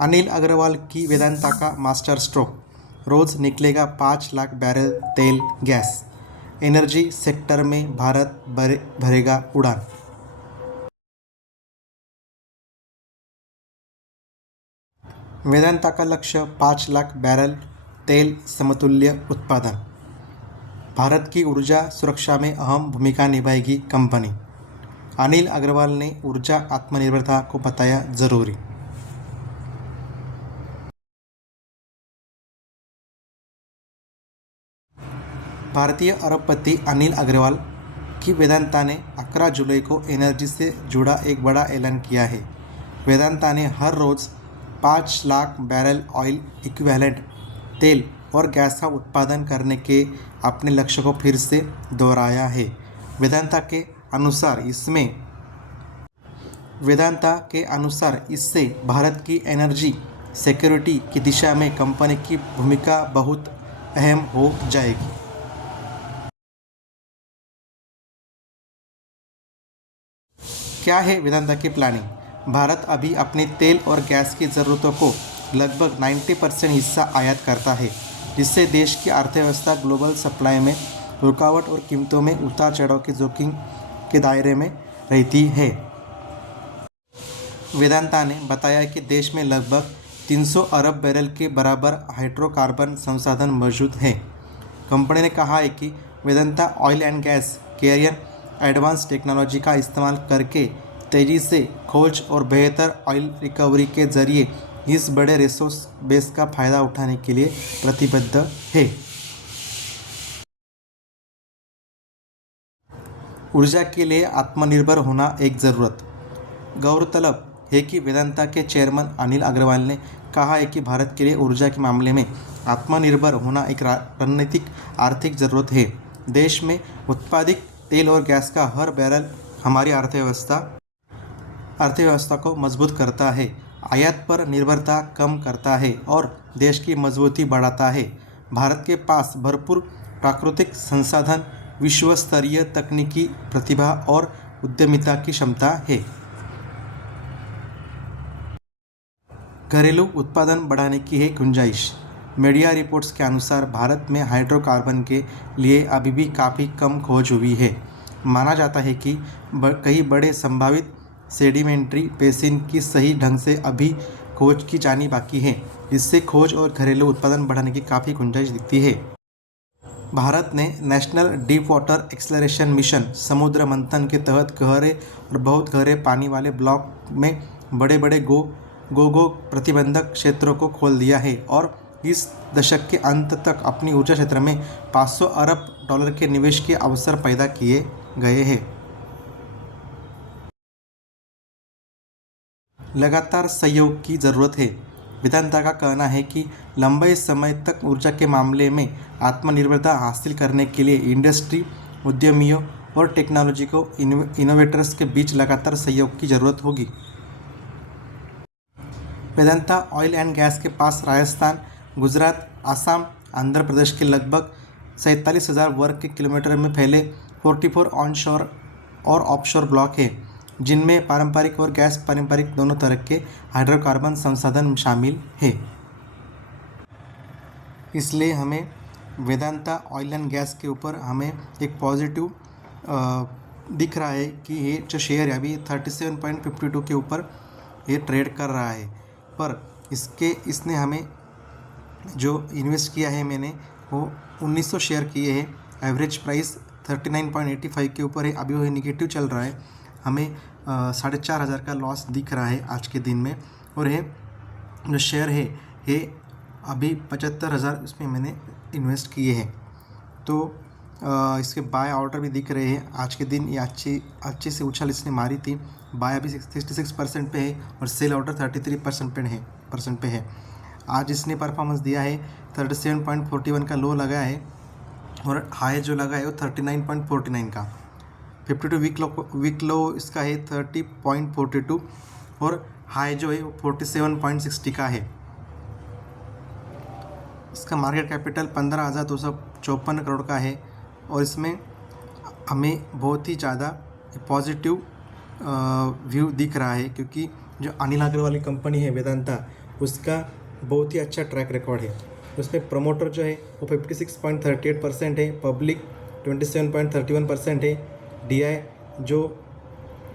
अनिल अग्रवाल की वेदांता का master stroke, रोज निकलेगा 5 लाख बैरल तेल गैस, एनर्जी सेक्टर में भारत भरेगा उड़ान। वेदांता का लक्ष्य 5 लाख बैरल तेल समतुल्य उत्पादन। भारत की ऊर्जा सुरक्षा में अहम भूमिका निभाएगी कंपनी। अनिल अग्रवाल ने ऊर्जा आत्मनिर्भरता को बताया जरूरी। भारतीय अरबपति अनिल अग्रवाल की वेदांता ने 11 जुलाई को एनर्जी से जुड़ा एक बड़ा ऐलान किया है। वेदांता ने हर रोज़ 5 लाख बैरल ऑयल इक्विवेलेंट तेल और गैस का उत्पादन करने के अपने लक्ष्य को फिर से दोहराया है। वेदांता के अनुसार इससे भारत की एनर्जी सिक्योरिटी की दिशा में कंपनी की भूमिका बहुत अहम हो जाएगी। क्या है वेदांता की प्लानिंग? भारत अभी अपनी तेल और गैस की ज़रूरतों को लगभग 90% हिस्सा आयात करता है, जिससे देश की अर्थव्यवस्था ग्लोबल सप्लाई में रुकावट और कीमतों में उतार चढ़ाव के जोखिम के दायरे में रहती है। वेदांता ने बताया कि देश में लगभग 300 अरब बैरल के बराबर हाइड्रोकार्बन संसाधन मौजूद हैं। कंपनी ने कहा है कि Vedanta oil and gas carrier advance technology का इस्तेमाल करके तेज़ी से खोज और बेहतर ऑयल रिकवरी के जरिए इस बड़े रिसोर्स बेस का फ़ायदा उठाने के लिए प्रतिबद्ध है। ऊर्जा के लिए आत्मनिर्भर होना एक ज़रूरत। गौरतलब है कि वेदांता के चेयरमैन अनिल अग्रवाल ने कहा है कि भारत के लिए ऊर्जा के मामले में आत्मनिर्भर होना एक रणनीतिक आर्थिक ज़रूरत है। देश में उत्पादित तेल और गैस का हर बैरल हमारी अर्थव्यवस्था को मजबूत करता है, आयात पर निर्भरता कम करता है और देश की मजबूती बढ़ाता है। भारत के पास भरपूर प्राकृतिक संसाधन, विश्व स्तरीय तकनीकी प्रतिभा और उद्यमिता की क्षमता है। घरेलू उत्पादन बढ़ाने की है गुंजाइश। मीडिया रिपोर्ट्स के अनुसार भारत में हाइड्रोकार्बन के लिए अभी भी काफ़ी कम खोज हुई है। माना जाता है कि कई बड़े संभावित सेडिमेंट्री बेसिन की सही ढंग से अभी खोज की जानी बाकी है, जिससे खोज और घरेलू उत्पादन बढ़ाने की काफ़ी गुंजाइश दिखती है। भारत ने national deep water exploration mission समुद्र मंथन के तहत गहरे और बहुत गहरे पानी वाले ब्लॉक में बड़े बड़े गो प्रतिबंधक क्षेत्रों को खोल दिया है और इस दशक के अंत तक अपनी ऊर्जा क्षेत्र में 500 अरब डॉलर के निवेश के अवसर पैदा किए गए हैं। लगातार सहयोग की ज़रूरत है। वेदांता का कहना है कि लंबे समय तक ऊर्जा के मामले में आत्मनिर्भरता हासिल करने के लिए इंडस्ट्री, उद्यमियों और टेक्नोलॉजी को इनोवेटर्स के बीच लगातार सहयोग की ज़रूरत होगी। वेदांता ऑयल एंड गैस के पास राजस्थान, गुजरात, आसाम, आंध्र प्रदेश के लगभग 47,000 वर्ग किलोमीटर में फैले 44 ऑनशोर और ऑफशोर ब्लॉक हैं, जिनमें पारंपरिक और गैस पारंपरिक दोनों तरह के हाइड्रोकार्बन संसाधन शामिल हैं। इसलिए हमें वेदांता ऑयल एंड गैस के ऊपर हमें एक पॉजिटिव दिख रहा है कि ये जो शेयर है अभी 37.52 के ऊपर ये ट्रेड कर रहा है, पर इसने हमें जो इन्वेस्ट किया है मैंने वो 1900 शेयर किए हैं। एवरेज प्राइस 39.85 के ऊपर है, अभी वो निगेटिव चल रहा है। हमें 4,500 का लॉस दिख रहा है आज के दिन में, और ये जो शेयर है ये अभी 75,000 इसमें मैंने इन्वेस्ट किए हैं। तो इसके बाय ऑर्डर भी दिख रहे हैं आज के दिन। ये अच्छी से उछाल इसने मारी थी। बाय अभी 66% पे है और सेल ऑर्डर 33% पे है। आज इसने परफॉर्मेंस दिया है 37.41 का लो लगा है और हाई जो लगा है वो 39.49 का। 52 वीक लो इसका है 30.42 और हाई जो है वो 47.60 का है। इसका मार्केट कैपिटल 15,254 करोड़ का है और इसमें हमें बहुत ही ज़्यादा पॉजिटिव व्यू दिख रहा है, क्योंकि जो अनिल अग्रवाल की कंपनी है वेदांता, उसका बहुत ही अच्छा ट्रैक रिकॉर्ड है। उसमें प्रमोटर जो है वो 56.38% है, पब्लिक 27.31% है, DI जो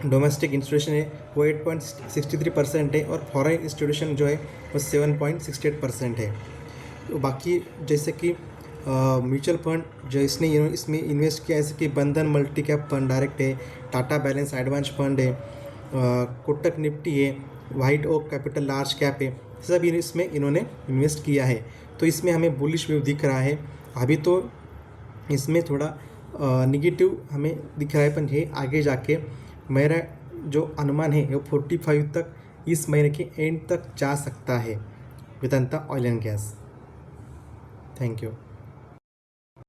डोमेस्टिक इंस्टीट्यूशन है वो 8.63% है और फॉरेन इंस्टीट्यूशन जो है वो 7.68% है। तो बाकी जैसे कि म्यूचुअल फंड जो इसमें इन्वेस्ट किया, जैसे कि बंधन मल्टी कैप फंड डायरेक्ट है, टाटा बैलेंस एडवांस फंड है, कोटक निफ्टी है, white oak capital large cap है, सब इसमें इन्होंने इन्वेस्ट किया है। तो इसमें हमें बुलिश व्यू दिख रहा है। अभी तो इसमें थोड़ा निगेटिव हमें दिख रहा है, पर ये आगे जाके मेरा जो अनुमान है वो 45 तक इस महीने के एंड तक जा सकता है Vedanta oil and gas. Thank you.